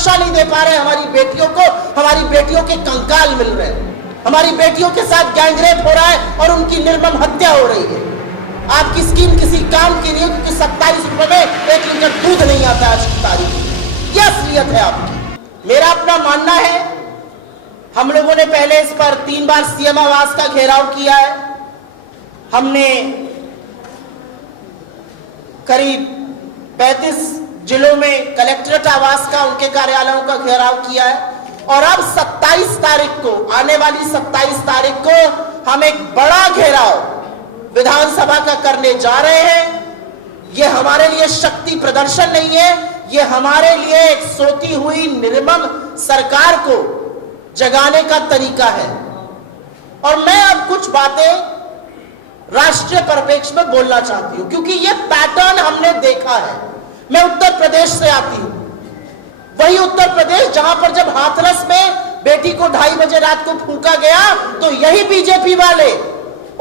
सुरक्षा नहीं दे पा रहे हमारी बेटियों को, हमारी बेटियों के कंकाल मिल रहे हैं, हमारी बेटियों के साथ गैंगरेप हो रहा है और उनकी निर्मम हत्या हो रही है। आपकी स्कीम किसी काम की नहीं है, क्योंकि 27 रुपए में 1 लीटर दूध नहीं आता आज की तारीख में। यह असलियत है आपकी। मेरा अपना मानना है, हम लोगों ने पहले इस पर 3 बार सीएम आवास का घेराव किया है। हमने करीब 35 जिलों में कलेक्ट्रेट आवास का, उनके कार्यालयों का घेराव किया है। और अब 27 तारीख को, आने वाली 27 तारीख को हम एक बड़ा घेराव विधानसभा का करने जा रहे हैं। यह हमारे लिए शक्ति प्रदर्शन नहीं है, यह हमारे लिए एक सोती हुई निर्मम सरकार को जगाने का तरीका है। और मैं अब कुछ बातें राष्ट्रीय परिप्रेक्ष्य में बोलना चाहती हूं, क्योंकि यह पैटर्न हमने देखा है। मैं उत्तर प्रदेश से आती हूं, वही उत्तर प्रदेश जहां पर जब हाथरस में बेटी को 2:30 बजे रात को फूंका गया तो यही बीजेपी वाले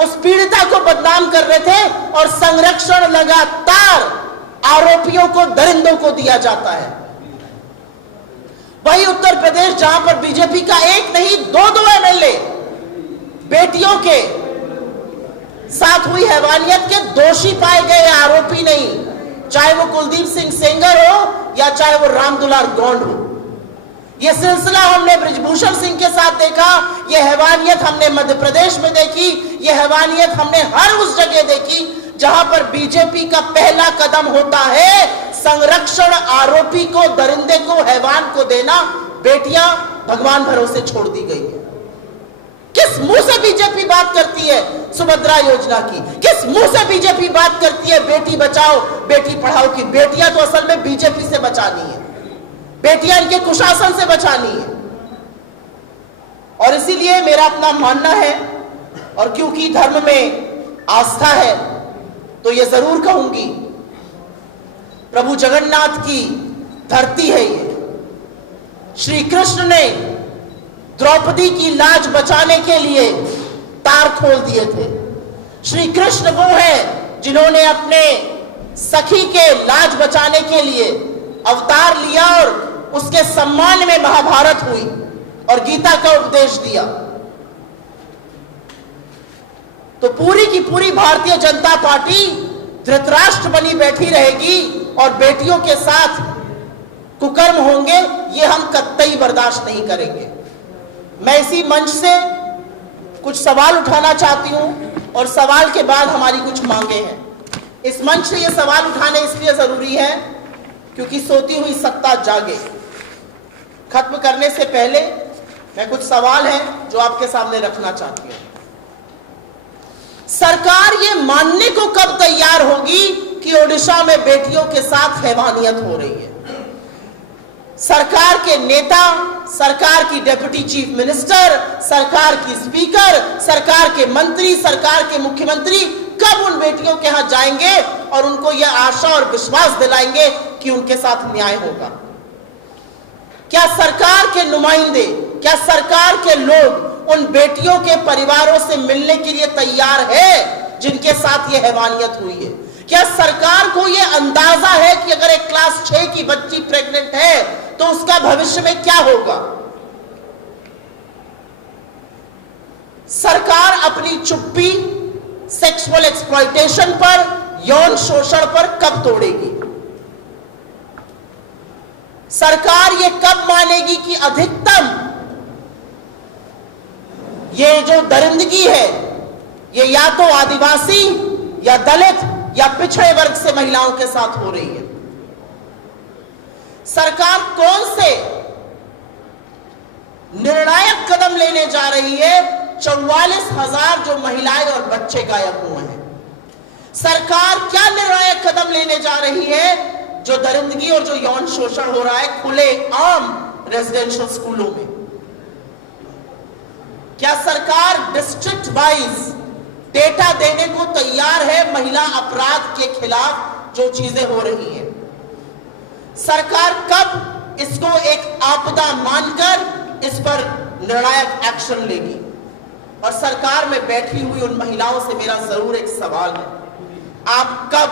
उस पीड़िता को बदनाम कर रहे थे और संरक्षण लगातार आरोपियों को, दरिंदों को दिया जाता है। वही उत्तर प्रदेश जहां पर बीजेपी का एक नहीं 2 एमएलए बेटियों के साथ हुई हैवानियत के दोषी पाए गए, आरोपी नहीं, चाहे वो कुलदीप सिंह सेंगर हो या चाहे वो रामदुलार गौंड हो। यह सिलसिला हमने बृजभूषण सिंह के साथ देखा, यह हैवानियत हमने मध्य प्रदेश में देखी, यह हैवानियत हमने हर उस जगह देखी जहां पर बीजेपी का पहला कदम होता है संरक्षण, आरोपी को, दरिंदे को, हैवान को देना। बेटियां भगवान भरोसे छोड़ दी गई है। किस मुंह से बीजेपी बात करती है सुभद्रा योजना की? किस मुंह से बीजेपी बात करती है बेटी बचाओ बेटी पढ़ाओ की? बेटियां तो असल में बीजेपी से बचानी है, बेटियां इनके कुशासन से बचानी है। और इसीलिए मेरा अपना मानना है, और क्योंकि धर्म में आस्था है तो यह जरूर कहूंगी, प्रभु जगन्नाथ की धरती है ये। श्री कृष्ण ने द्रौपदी की लाज बचाने के लिए तार खोल दिए थे। श्री कृष्ण वो है जिन्होंने अपने सखी के लाज बचाने के लिए अवतार लिया और उसके सम्मान में महाभारत हुई और गीता का उपदेश दिया। तो पूरी की पूरी भारतीय जनता पार्टी धृतराष्ट्र बनी बैठी रहेगी और बेटियों के साथ कुकर्म होंगे, ये हम कतई बर्दाश्त नहीं करेंगे। मैं इसी मंच से कुछ सवाल उठाना चाहती हूं और सवाल के बाद हमारी कुछ मांगे हैं। इस मंच से ये सवाल उठाने इसलिए जरूरी है क्योंकि सोती हुई सत्ता जागे। खत्म करने से पहले मैं कुछ सवाल हैं जो आपके सामने रखना चाहती हूं। सरकार ये मानने को कब तैयार होगी कि ओडिशा में बेटियों के साथ हैवानियत हो रही है? सरकार के नेता, सरकार की डिप्टी चीफ मिनिस्टर, सरकार की स्पीकर, सरकार के मंत्री, सरकार के मुख्यमंत्री कब उन बेटियों के यहां जाएंगे और उनको यह आशा और विश्वास दिलाएंगे कि उनके साथ न्याय होगा? क्या सरकार के नुमाइंदे, क्या सरकार के लोग उन बेटियों के परिवारों से मिलने के लिए तैयार है जिनके साथ यह हैवानियत हुई है? क्या सरकार को यह अंदाजा है कि अगर एक क्लास 6 की बच्ची प्रेग्नेंट है तो उसका भविष्य में क्या होगा? सरकार अपनी चुप्पी सेक्सुअल एक्सप्लॉयटेशन पर, यौन शोषण पर कब तोड़ेगी? सरकार ये कब मानेगी कि अधिकतम ये जो दरिंदगी है ये या तो आदिवासी या दलित या पिछड़े वर्ग से महिलाओं के साथ हो रही है? सरकार कौन से निर्णायक कदम लेने जा रही है? 44,000 जो महिलाएं और बच्चे गायब हुए हैं। सरकार क्या निर्णायक कदम लेने जा रही है जो दरिंदगी और जो यौन शोषण हो रहा है खुले आम रेजिडेंशियल स्कूलों में? क्या सरकार डिस्ट्रिक्ट वाइज डेटा देने को तैयार है महिला अपराध के खिलाफ जो चीजें हो रही हैं? सरकार कब इसको एक आपदा मानकर इस पर निर्णायक एक्शन लेगी? और सरकार में बैठी हुई उन महिलाओं से मेरा जरूर एक सवाल है, आप कब